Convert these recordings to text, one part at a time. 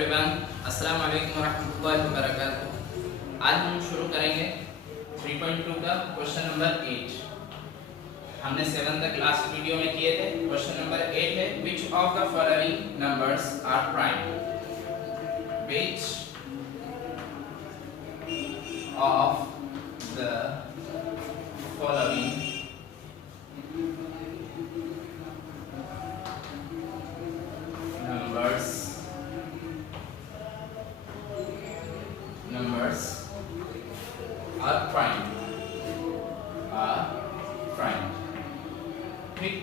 Everyone, अस्सलाम वालेकुम रहमतुल्लाहि व बरकातुहू। आज हम शुरू करेंगे 3.2 का क्वेश्चन नंबर 8। हमने 7 तक लास्ट वीडियो में किए थे। क्वेश्चन नंबर 8 है which of the following numbers are prime. Which of the following numbers are prime ठीक,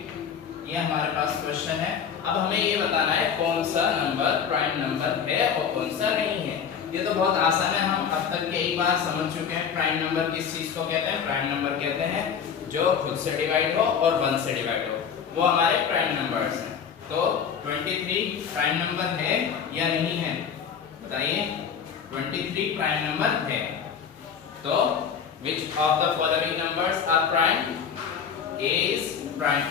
ये हमारे पास क्वेश्चन है। अब हमें ये बताना है कौन सा नंबर प्राइम नंबर है और कौन सा नहीं है। ये तो बहुत आसान है, हम अब तक कई बार समझ चुके हैं। प्राइम नंबर किस चीज को कहते हैं? प्राइम नंबर कहते हैं जो खुद से डिवाइड हो और 1 से डिवाइड हो, वो हमारे प्राइम नंबर्स हैं। तो 23 प्राइम नंबर है या नहीं है, बताइए। 23 प्राइम नंबर है। तो which of the following numbers are prime? A is prime,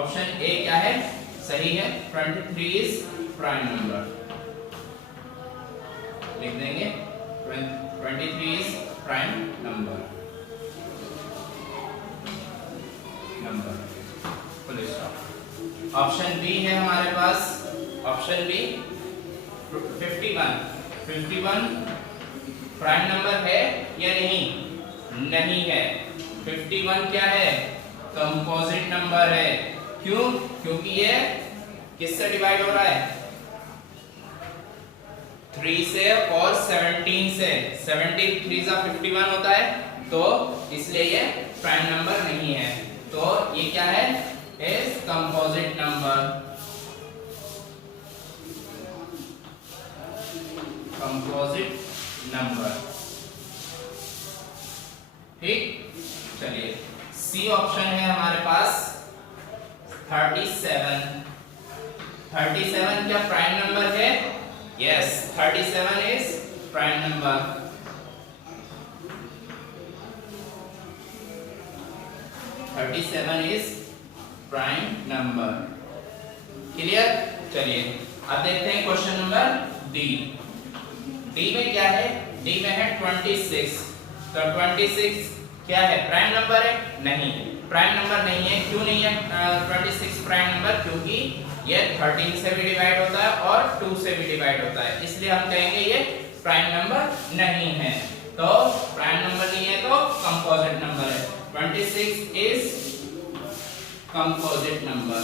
option A क्या है? सही है, 23 is prime number। लिख देंगे 23 is prime number। Full stop. Option B है हमारे पास, ऑप्शन बी 51 प्राइम नंबर है या नहीं? नहीं है। 51 क्या है? कंपोजिट नंबर है। क्यों? क्योंकि ये किससे डिवाइड हो रहा है? 3 से और 17 से। 17 3 जा 51 होता है, तो इसलिए ये प्राइम नंबर नहीं है। तो ये क्या है? Is composite number. Composite number, ठीक। चलिए, सी ऑप्शन है हमारे पास 37। 37 क्या प्राइम नंबर है? Yes, 37 is prime number. 37 is prime number. Clear? चलिए अब देखते हैं क्वेश्चन नंबर डी। डी में क्या है? डी में है 26। तो 26 क्या है? प्राइम नंबर है? नहीं, प्राइम नंबर नहीं है। क्यों नहीं है 26 प्राइम नंबर? क्योंकि ये 13 से भी डिवाइड होता है और 2 से भी डिवाइड होता है, इसलिए हम कहेंगे ये प्राइम नंबर नहीं है। तो प्राइम नंबर नहीं है तो कंपोजिट नंबर है। 26 इज कंपोजिट नंबर।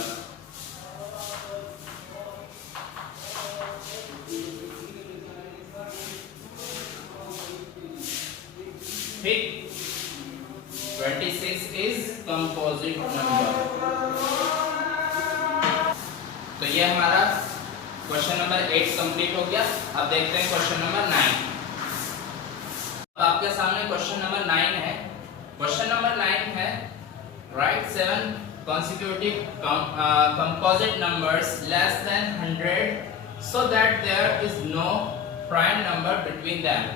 ठीक, 26 इज कंपोजिट नंबर। तो ये हमारा क्वेश्चन नंबर 8 कंप्लीट हो गया। अब देखते हैं क्वेश्चन नंबर 9। आपके सामने क्वेश्चन नंबर 9 है। क्वेश्चन नंबर 9 है right 7 consecutive composite numbers less than 100 so that there is no prime number between them।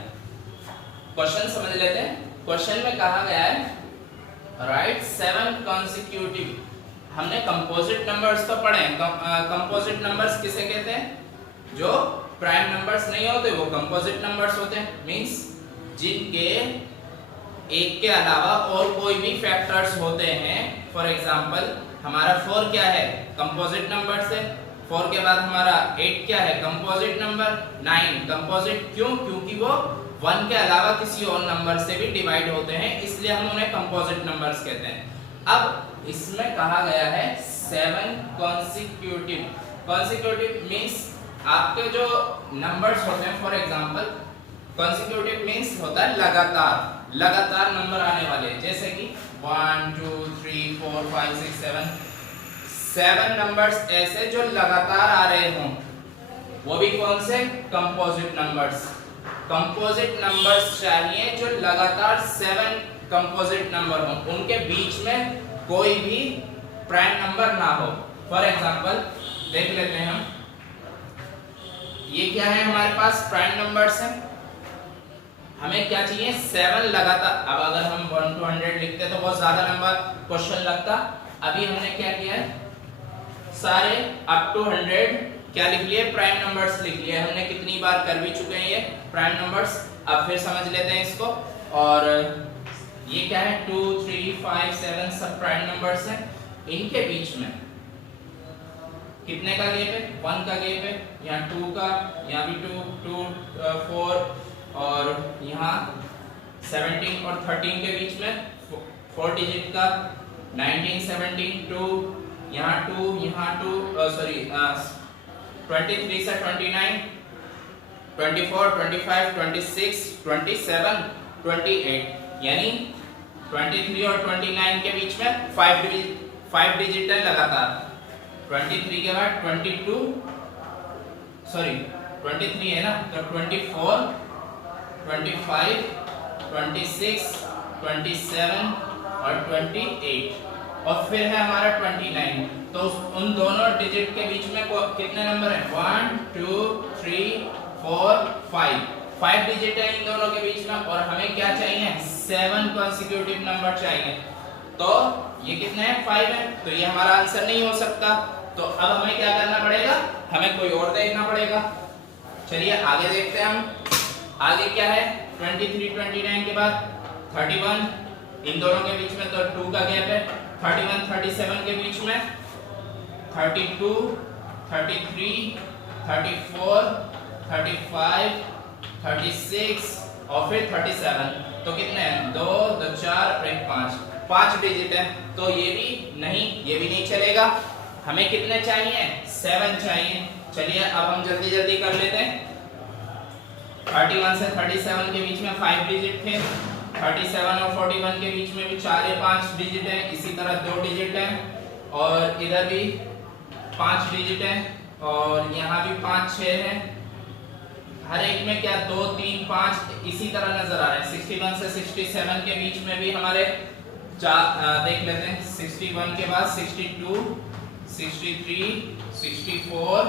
Question समझ लेते हैं। क्वेश्चन में कहा गया है राइट 7 consecutive, हमने कंपोजिट नंबर्स तो पढ़े हैं। कंपोजिट नंबर्स किसे कहते हैं? जो प्राइम नंबर्स नहीं होते वो कंपोजिट नंबर्स होते हैं। मींस जिनके एक के अलावा और कोई भी फैक्टर्स होते हैं। फॉर एग्जांपल हमारा 4 क्या है? कंपोजिट नंबर से। 4 के बाद हमारा 8 क्या है? Composite number. 9 कंपोजिट। क्यों? क्योंकि वो 1 के अलावा किसी और नंबर से भी डिवाइड होते हैं, इसलिए हम उन्हें कंपोजिट नंबर्स कहते हैं। अब इसमें कहा गया है 7 कॉन्सिक्यूटिव। कॉन्सिक्यूटिव मींस आपके जो नंबर्स होते हैं, फॉर एग्जांपल कॉन्सिक्यूटिव मींस होता है लगातार नंबर आने वाले, जैसे कि 1 2 3 4 5 6 7 नंबर्स ऐसे जो लगातार आ रहे हों, वो भी कौन से? Composite numbers. कंपोजिट नंबर्स चाहिए जो लगातार 7 कंपोजिट नंबर हों, उनके बीच में कोई भी प्राइम नंबर ना हो। फॉर एग्जांपल देख लेते हैं हम, ये क्या है हमारे पास? प्राइम नंबर्स हैं। हमें क्या चाहिए? 7 लगातार। अब अगर हम 1 to 100 लिखते तो बहुत ज्यादा नंबर क्वेश्चन लगता। अभी हमने क्या किया है? सारे अप टू 100 क्या लिख लिए, प्राइम नंबर्स लिख लिए। हमने कितनी बार कर भी चुके हैं ये प्राइम नंबर्स। अब फिर समझ लेते हैं इसको। और ये क्या है, 2 3 5 7 सब प्राइम नंबर्स हैं। इनके बीच में कितने का गैप है, 1 का गैप है, यहाँ 2 का, यहाँ भी 2 4 और यहाँ 17 और 13 के बीच में 4 डिजिट का 19 17 2, यहाँ 2 यहाँ 2 सॉरी 23 से 29 24 25 26 27 28, यानी 23 और 29 के बीच में 5 डिजिट है लगातार। 23 के बाद 22 सॉरी 23 है ना, तो 24 25 26 27 और 28 और फिर है हमारा 29। तो उन दोनों डिजिट के बीच में कितने नंबर हैं, 1 2 3 4 5 डिजिट है इन दोनों के बीच में। और हमें क्या चाहिए, 7 कॉन्सेक्यूटिव नंबर चाहिए। तो ये कितने हैं, 5 है, तो ये हमारा आंसर नहीं हो सकता। तो अब हमें क्या करना पड़ेगा, हमें कोई और देखना पड़ेगा। चलिए आगे देखते हैं हम। आगे क्या है, 23 29 के बाद 31, इन दोनों के बीच में तो 2 का गैप है। 31 37 के बीच में 32 33 34 35 36 और फिर 37। तो कितने हैं, 2 2 4 और 1 5 डिजिट है। तो ये भी नहीं चलेगा। हमें कितने चाहिए, 7 चाहिए। चलिए अब हम जल्दी जल्दी कर लेते हैं। 31 से 37 के बीच में 5 डिजिट थे। 37 और 41 के बीच में भी 4 या 5 डिजिट है। इसी तरह 2 डिजिट है और इधर भी 5 डिजिट है और यहाँ भी 5 6 है। हर एक में क्या 2 3 5 इसी तरह नजर आ रहे हैं। 61 से 67 के बीच में भी हमारे देख लेते हैं। 61 के बाद 62 63 64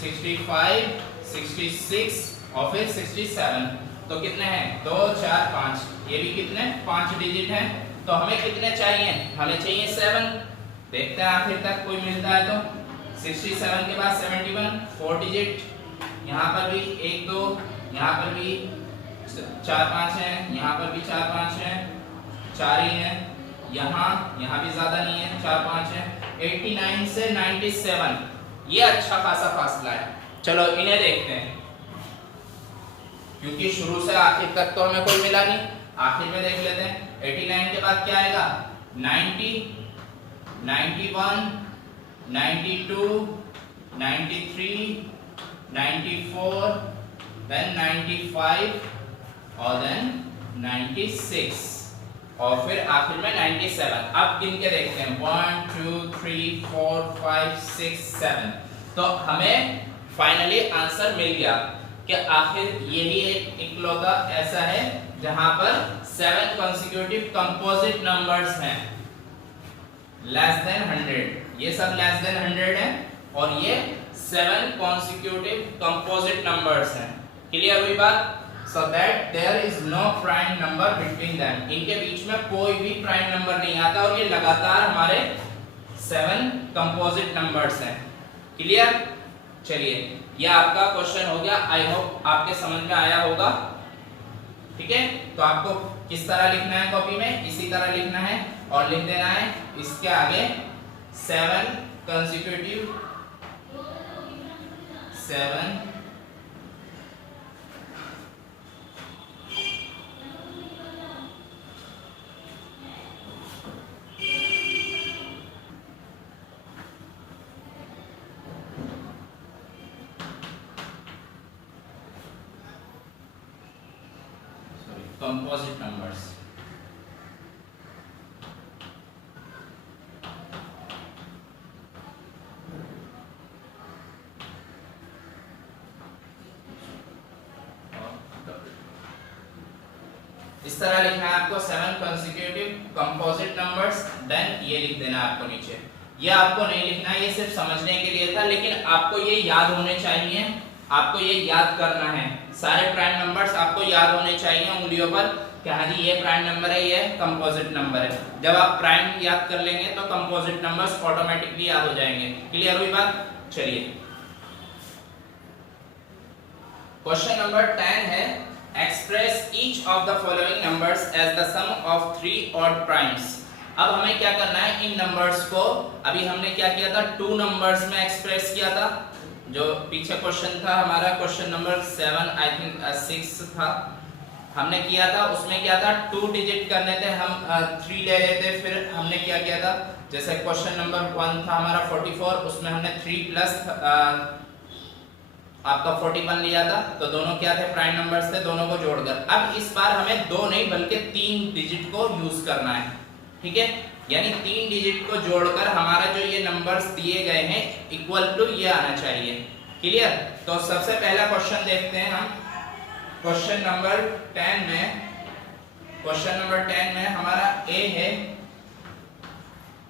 65 66 और फिर 67। तो कितने हैं, 2 4 5, ये भी कितने 5 डिजिट हैं। तो हमें कितने चाहिए, हमें चाहिए 7। देखते हैं आखिर तक कोई मिलता है तो। 67 के बाद 71 4 डिजिट, यहाँ पर भी 1 2, यहाँ पर भी 4 5 है, यहाँ पर भी 4 5 है, 4 ही है, यहाँ भी ज्यादा नहीं है, 4 5 है। 89 से 97 ये अच्छा खासा फासला है। चलो इन्हें देखते हैं, क्योंकि शुरू से आखिर तक तो हमें कोई मिला नहीं। आखिर में देख लेते हैं। 89 के बाद क्या आएगा, 90 91 92 93 94 then 95 और then 96 और फिर आखिर में 97। अब गिन के देखते हैं, 1 2 3 4 5 6 7। तो हमें फाइनली आंसर मिल गया कि आखिर यही एक इकलौता ऐसा है जहां पर 7 कॉन्सेक्यूटिव कंपोजिट नंबर्स हैं लेस देन 100। ये सब लेस देन 100 है और ये 7 कॉन्सेक्यूटिव कंपोजिट नंबर्स हैं। क्लियर हुई बात? So that there is no prime number between them. इनके बीच में कोई भी प्राइम नंबर नहीं आता और ये लगातार हमारे 7 कंपोजिट नंबर्स हैं। क्लियर? चलिए ये आपका क्वेश्चन हो गया। आई होप आपके समझ में आया होगा। ठीक है, तो आपको किस तरह लिखना है कॉपी में, इसी तरह लिखना है और लिख देना है इसके आगे 7 कंसेक्यूटिव 7 composite numbers। इस तरह लिखना है आपको 7 कंसेक्यूटिव कंपोजिट नंबर्स, देन ये लिख देना आपको नीचे। ये आपको नहीं लिखना है, ये सिर्फ समझने के लिए था, लेकिन आपको ये याद होने चाहिए, आपको ये याद करना है। सारे प्राइम नंबर्स आपको याद होने चाहिए उंगलियों पर कि हाँ जी ये प्राइम नंबर है, ये कंपोजिट नंबर है। जब आप प्राइम याद कर लेंगे तो कंपोजिट नंबर्स ऑटोमेटिकली याद हो जाएंगे। क्लियर हुई बात? चलिए क्वेश्चन नंबर 10 है express each of the following numbers as the sum of 3 odd primes. अब हमें क्या करना है, इन नंबर्स को अभी हमने क्या किया था, 2 नंबर्स में एक्सप्रेस किया था। जो पीछे क्वेश्चन था हमारा क्वेश्चन नंबर 7 आई थिंक 6 था, हमने किया था उसमें क्या था 2 डिजिट करने थे, हम 3 ले रहे थे। फिर हमने क्या किया था, जैसे क्वेश्चन नंबर 1 था हमारा 44, उसमें हमने 3 प्लस आपका 41 लिया था, तो दोनों क्या थे, प्राइम नंबर्स थे, दोनों को जोड़कर। अब इस बार हमें 2 नहीं बल्कि 3 डिजिट को यूज करना है, ठीक है, यानी 3 डिजिट को जोड़कर हमारा जो ये नंबर्स दिए गए हैं इक्वल टू ये आना चाहिए। क्लियर? तो सबसे पहला क्वेश्चन देखते हैं हम। क्वेश्चन नंबर 10 में हमारा ए है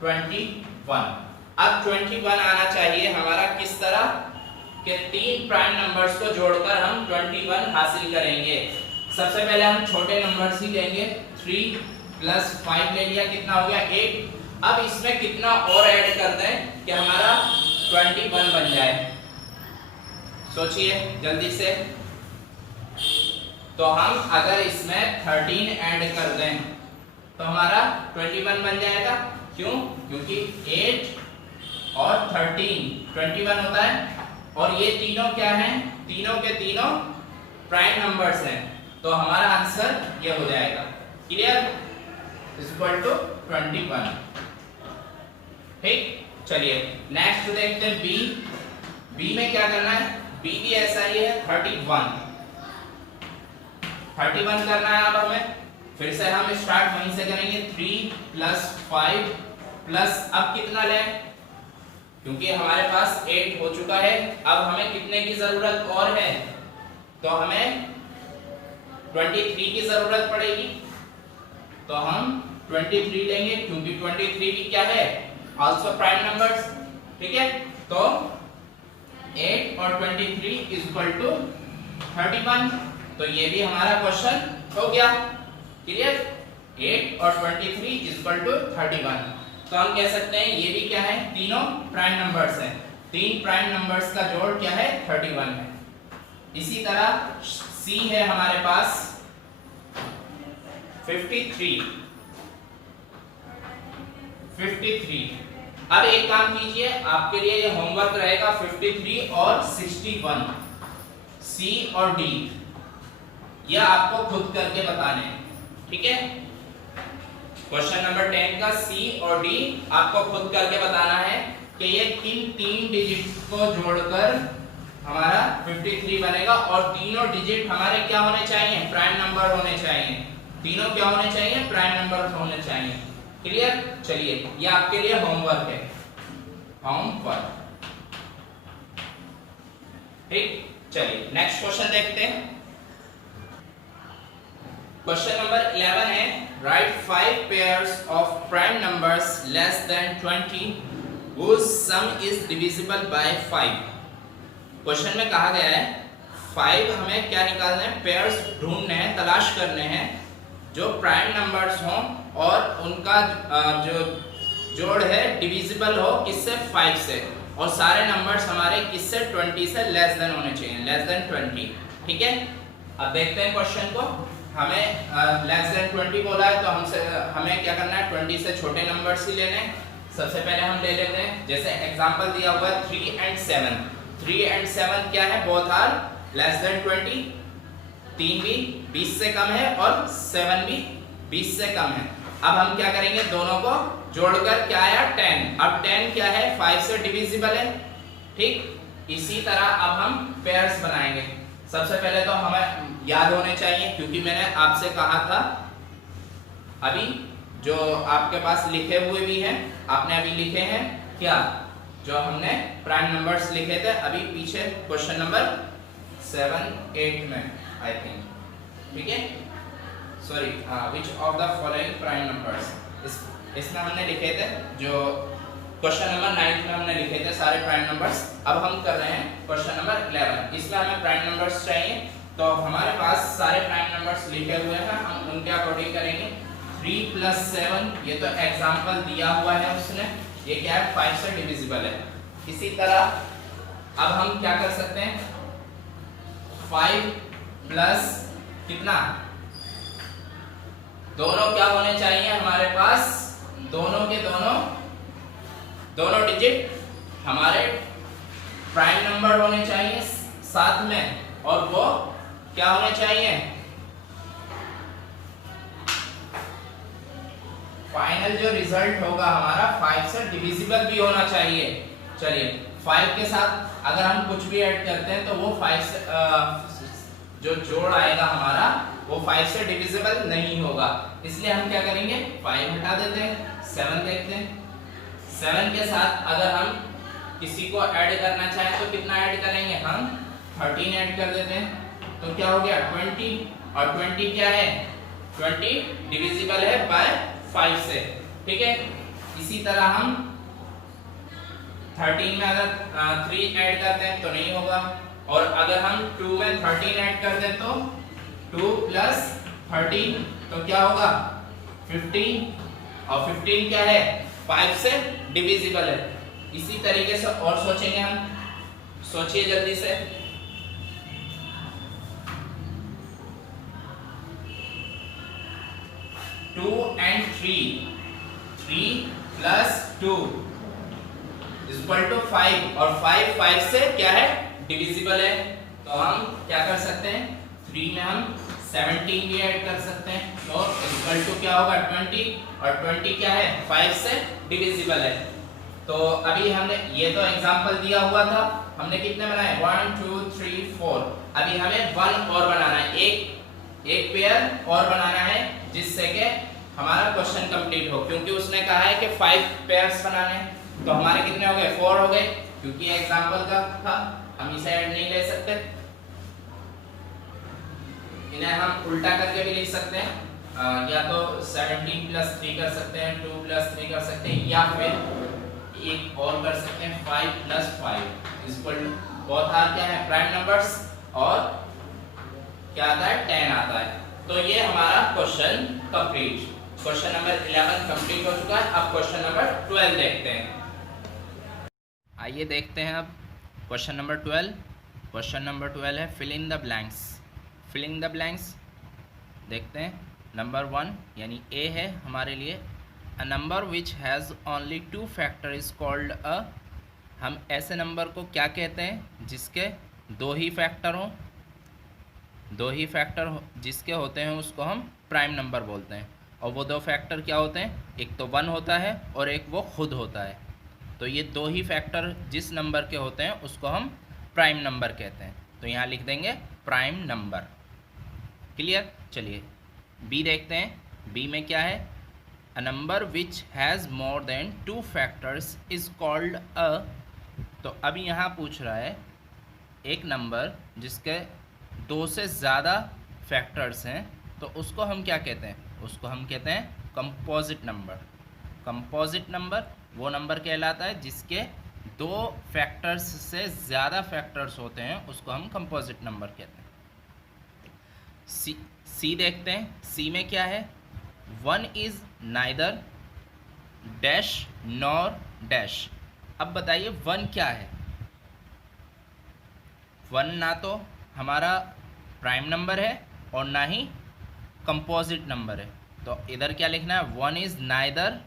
21। अब 21 आना चाहिए हमारा किस तरह कि 3 प्राइम नंबर्स को जोड़कर हम 21 हासिल करेंगे। सबसे पहले हम छोटे नंबर्स ही लेंगे, 3 प्लस 5 ले लिया, कितना हो गया 8। अब इसमें कितना और ऐड कर दें कि हमारा 21 बन जाए, सोचिए जल्दी से। तो हम अगर इसमें 13 ऐड कर दें तो हमारा 21 बन जाएगा। क्यों? क्योंकि 8 और 13 21 होता है, और ये तीनों क्या हैं, तीनों के तीनों प्राइम नंबर्स हैं, तो हमारा आंसर ये हो जाएगा। क्लियर? Is equal to 21। ठीक, चलिए नेक्स्ट देखते हैं बी। बी में क्या करना है, बी भी ऐसा ही है 31 करना है। अब हमें फिर से हम स्टार्ट वहीं से करेंगे, 3 प्लस 5 प्लस अब कितना लें, क्योंकि हमारे पास 8 हो चुका है, अब हमें कितने की जरूरत और है, तो हमें 23 की जरूरत पड़ेगी। तो हम 23 लेंगे क्योंकि 23 भी क्या है, आल्सो प्राइम नंबर्स, ठीक है। तो 8 और 23 इज इक्वल टू 31, तो ये भी हमारा क्वेश्चन हो गया। क्लियर? 8 और 23 इज इक्वल टू 31। तो हम कह सकते हैं ये भी क्या है, तीनों प्राइम नंबर्स हैं, 3 प्राइम नंबर्स का जोड़ क्या है 31 है। इसी तरह सी है हमारे पास 53। अब एक काम कीजिए, आपके लिए ये होमवर्क रहेगा 53 और 61, सी और डी, यह आपको खुद करके बताने हैं, ठीक है। क्वेश्चन नंबर 10 का सी और डी आपको खुद करके बताना है कि ये किन 3 डिजिट को जोड़कर हमारा 53 बनेगा, और तीनों डिजिट हमारे क्या होने चाहिए, प्राइम नंबर होने चाहिए। तीनों क्या होने चाहिए, प्राइम नंबर होने चाहिए। क्लियर? चलिए ये आपके लिए होमवर्क है, होमवर्क। ठीक, चलिए नेक्स्ट क्वेश्चन देखते हैं। क्वेश्चन नंबर 11 है right 5 pairs of prime numbers less than 20 whose sum is divisible by 5। Question में कहा गया है 5 हमें क्या निकालना है, पेयर्स ढूंढने हैं, तलाश करने हैं जो प्राइम नंबर्स हों और उनका जो जोड़ है डिविजिबल हो किससे, 5 से, और सारे नंबर्स हमारे किससे, 20 से लेस देन होने चाहिए, लेस देन 20। ठीक है, अब देखते हैं क्वेश्चन को। हमें लेस देन 20 बोला है, तो हमें क्या करना है, 20 से छोटे नंबर्स ही लेने हैं। सबसे पहले हम ले लेते हैं, जैसे एग्जांपल दिया हुआ है 3 and 7। 3 and 7 क्या है, बोथ आर लेस देन 20। 3 भी 20 से कम है और 7 भी 20 से कम है। अब हम क्या करेंगे, दोनों को जोड़कर क्या आया, 10। अब 10 क्या है, 5 से डिविजिबल है। ठीक, इसी तरह अब हम पेयर्स बनाएंगे। सबसे पहले तो हमें याद होने चाहिए, क्योंकि मैंने आपसे कहा था अभी जो आपके पास लिखे हुए भी हैं, आपने अभी लिखे हैं क्या, जो हमने प्राइम नंबर्स लिखे थे अभी पीछे क्वेश्चन नंबर 7, 8 में आई थिंक, ठीक है, sorry, which of the following prime numbers, इसमें हमने लिखे थे, जो क्वेश्चन नंबर 9 में हमने लिखे थे सारे प्राइम नंबर्स। अब हम कर रहे हैं क्वेश्चन नंबर 11, इसमें हमें प्राइम नंबर्स चाहिए। तो हमारे पास सारे प्राइम नंबर्स लिखे हुए हैं, हम उनके अकॉर्डिंग करेंगे। 3 + 7, ये तो एग्जांपल दिया हुआ है उसने, ये क्या है, 5 से डिविजिबल है। इसी तरह अब हम क्या कर सकते हैं, 5 प्लस कितना, दोनों क्या होने चाहिए हमारे पास, दोनों के दोनों डिजिट हमारे प्राइम नंबर होने चाहिए साथ में, और वो क्या होने चाहिए, फाइनल जो रिजल्ट होगा हमारा 5 से डिविजिबल भी होना चाहिए। चलिए 5 के साथ अगर हम कुछ भी ऐड करते हैं तो वो 5 से जो जोड़ आएगा हमारा वो 5 से डिविजिबल नहीं होगा, इसलिए हम क्या करेंगे 5 हटा देते हैं, 7 देखते हैं। 7 के साथ अगर हम किसी को ऐड करना चाहें तो कितना ऐड करेंगे, हम 13 ऐड कर देते हैं, तो क्या हो गया 20, और 20 क्या है, 20 डिविजिबल है बाय 5 से, ठीक है। इसी तरह हम 13 में अगर 3 ऐड करते हैं तो नहीं होगा, और अगर हम 2 में 13 ऐड कर दें तो 2 प्लस 13 तो क्या होगा 15, और 15 क्या है 5 से डिविजिबल है। इसी तरीके से और सोचेंगे हम, सोचिए जल्दी से, 2 and 3 प्लस 2 इक्वल टू 5, और 5 से क्या है डिविजिबल है, तो हम क्या कर सकते हैं 3 में हम 17 भी ऐड कर सकते हैं, तो इक्वल टू क्या होगा 20, और 20 क्या है 5 से डिविजिबल है। तो अभी हमने ये तो एग्जांपल दिया हुआ था, हमने कितने बनाए 1 2 3 4, अभी हमें 1 और बनाना है, एक पेयर और बनाना है जिससे कि हमारा क्वेश्चन कंप्लीट हो, क्योंकि उसने कहा है कि 5 पेयर्स बनाने हैं, तो हमारे कितने हो गए 4 हो गए, क्योंकि ये एग्जांपल का था, हम इसे ऐड नहीं ले सकते। इन्हें हम उल्टा करके भी लिख सकते हैं, या तो 17 प्लस 3 कर सकते हैं, 2 प्लस 3 कर सकते हैं, या फिर एक और कर सकते हैं 5 plus 5 equal to, both are क्या है प्राइम नंबर्स, और क्या आता है 10 आता है। तो ये हमारा question complete, question number 11 complete हो चुका है। अब क्वेश्चन नंबर 12 देखते हैं। आइए देखते हैं अब क्वेश्चन नंबर 12। क्वेश्चन नंबर 12 है fill in the blanks. Fill in the blanks देखते हैं। नंबर 1 यानी ए है हमारे लिए, a number which has only 2 factor is called a, हम ऐसे नंबर को क्या कहते हैं जिसके 2 ही फैक्टर हों, 2 ही फैक्टर जिसके होते हैं उसको हम प्राइम नंबर बोलते हैं, और वो 2 फैक्टर क्या होते हैं, एक तो 1 होता है और एक वो खुद होता है। तो ये 2 ही फैक्टर जिस नंबर के होते हैं उसको हम प्राइम नंबर कहते हैं, तो यहाँ लिख देंगे प्राइम नंबर। क्लियर। चलिए बी देखते हैं। बी में क्या है, अ number which has more than 2 factors is called अ, तो अभी यहाँ पूछ रहा है एक नंबर जिसके 2 से ज़्यादा फैक्टर्स हैं, तो उसको हम क्या कहते हैं, उसको हम कहते हैं कंपोजिट नंबर। कंपोजिट नंबर वो नंबर कहलाता है जिसके 2 फैक्टर्स से ज़्यादा फैक्टर्स होते हैं, उसको हम कंपोजिट नंबर कहते हैं। सी देखते हैं। सी में क्या है, 1 is neither dash nor dash. अब बताइए 1 क्या है, 1 ना तो हमारा प्राइम नंबर है और ना ही कंपोजिट नंबर है, तो इधर क्या लिखना है, 1 is neither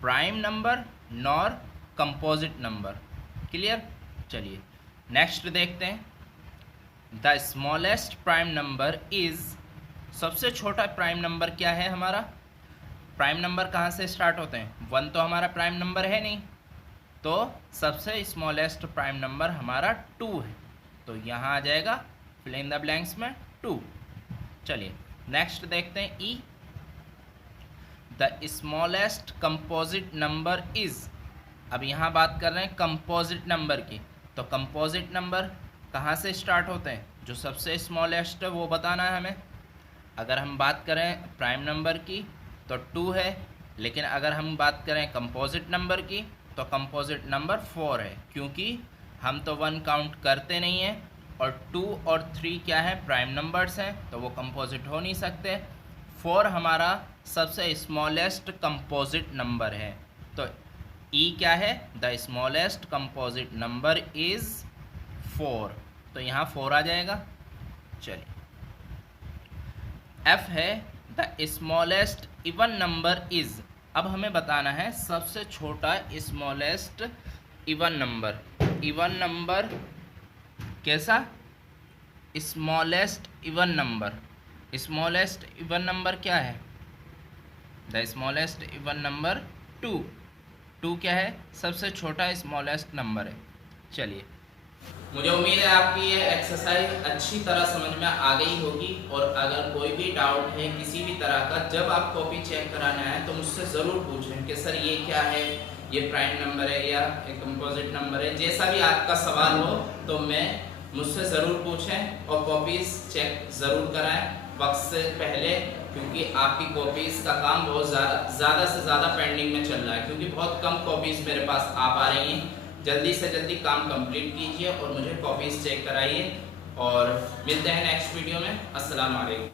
prime number nor composite number. Clear. चलिए नेक्स्ट देखते हैं। The smallest prime number is, सबसे छोटा प्राइम नंबर क्या है हमारा, प्राइम नंबर कहाँ से स्टार्ट होते हैं, 1 तो हमारा प्राइम नंबर है नहीं, तो सबसे स्मॉलेस्ट प्राइम नंबर हमारा 2 है, तो यहाँ आ जाएगा फिल इन द ब्लैंक्स में 2। चलिए नेक्स्ट देखते हैं। E, the smallest composite number is, अब यहाँ बात कर रहे हैं कंपोजिट नंबर की, तो कंपोजिट नंबर कहाँ से स्टार्ट होते हैं, जो सबसे स्मॉलेस्ट है वो बताना है हमें। अगर हम बात करें प्राइम नंबर की तो 2 है, लेकिन अगर हम बात करें कंपोजिट नंबर की तो कंपोजिट नंबर 4 है, क्योंकि हम तो 1 काउंट करते नहीं हैं, और 2 और 3 क्या है प्राइम नंबर्स हैं, तो वो कंपोजिट हो नहीं सकते। 4 हमारा सबसे स्मॉलेस्ट कंपोजिट नंबर है, तो ई क्या है, the smallest composite number is 4। तो यहाँ 4 आ जाएगा। चलिए, F है the smallest even number is. अब हमें बताना है सबसे छोटा smallest even number. Even number कैसा? Smallest even number. Smallest even number क्या है? The smallest even number 2। 2 क्या है? सबसे छोटा स्मॉलेस्ट नंबर है। चलिए, मुझे उम्मीद है आपकी ये एक्सरसाइज अच्छी तरह समझ में आ गई होगी। और अगर कोई भी डाउट है किसी भी तरह का, जब आप कॉपी चेक कराना है तो मुझसे ज़रूर पूछें कि सर ये क्या है, ये प्राइम नंबर है या एक कंपोजिट नंबर है। जैसा भी आपका सवाल हो तो मुझसे ज़रूर पूछें और कॉपीज़ चेक ज़रूर कराएं वक्त से पहले, क्योंकि आपकी कॉपीज़ का काम बहुत ज़्यादा से ज़्यादा पेंडिंग में चल रहा है, क्योंकि बहुत कम कॉपीज़ मेरे पास आ पा रही हैं। जल्दी से जल्दी काम कंप्लीट कीजिए और मुझे कॉपीज़ चेक कराइए। और मिलते हैं नेक्स्ट वीडियो में। अस्सलाम वालेकुम।